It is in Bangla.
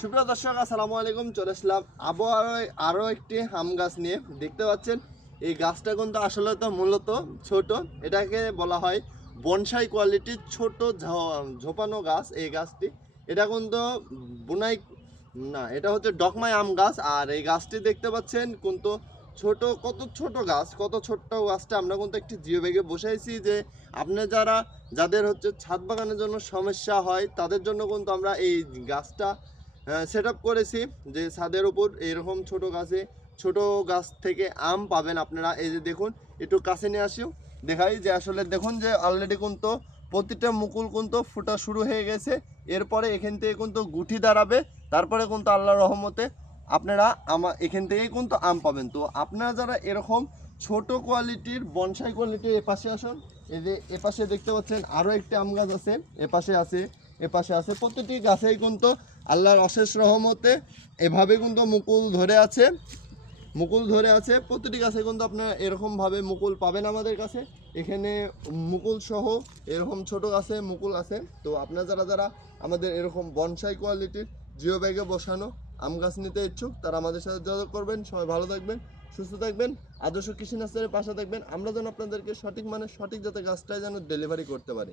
সুপ্রিয় দর্শক, আসসালামু আলাইকুম। চলে আসলাম আরও একটি আম গাছ নিয়ে। দেখতে পাচ্ছেন এই গাছটা কিন্তু আসলে তো মূলত ছোট, এটাকে বলা হয় বনসাই কোয়ালিটির ছোট ঝোপানো গাছ। এই গাছটি এটা কিন্তু বুনাই না, এটা হচ্ছে ডকমাই আম গাছ। আর এই গাছটি দেখতে পাচ্ছেন কিন্তু ছোট, কত ছোট গাছ, কত ছোট্ট গাছটা আমরা কিন্তু একটি জিও ব্যাগে বসাইছি যে আপনি যাদের হচ্ছে ছাদ বাগানের জন্য সমস্যা হয় তাদের জন্য কিন্তু আমরা এই গাছটা সেট আপ করেছি যে ছাদের উপর এরকম ছোট গাছ থেকে আম পাবেন আপনারা। এই যে দেখুন, একটু কাছে নিয়ে আসিও দেখাই যে আসলে দেখুন যে অলরেডি কিন্তু প্রতিটা মুকুল কিন্তু ফোটা শুরু হয়ে গেছে। এরপরে এখান থেকে কিন্তু গুটি দাঁড়াবে, তারপরে কিন্তু আল্লাহর রহমতে আপনারা এখান থেকেই কিন্তু আম পাবেন। তো আপনারা যারা এরকম ছোট কোয়ালিটির বনসাই কোয়ালিটির, এপাশে আসুন। এই যে এপাশে দেখতে পাচ্ছেন আরও একটি আম গাছ আছে, এপাশে আছে প্রতিটি গাছেই কিন্তু আল্লাহর অশেষ রহমতে এভাবে কিন্তু মুকুল ধরে আছে প্রতিটি গাছে কিন্তু আপনারা এরকমভাবে মুকুল পাবেন আমাদের কাছে। এখানে মুকুল সহ এরকম ছোট গাছে মুকুল আছে। তো আপনারা যারা আমাদের এরকম বনসাই কোয়ালিটির জিও ব্যাগে বসানো আম গাছ নিতে ইচ্ছুক তারা আমাদের সাথে যোগাযোগ করবেন। সবাই ভালো থাকবেন, সুস্থ থাকবেন, আদর্শ কৃষি নার্সারির পাশে থাকবেন। আমরা যেন আপনাদেরকে সঠিক মানে সঠিক যাতে গাছটাই যেন ডেলিভারি করতে পারি।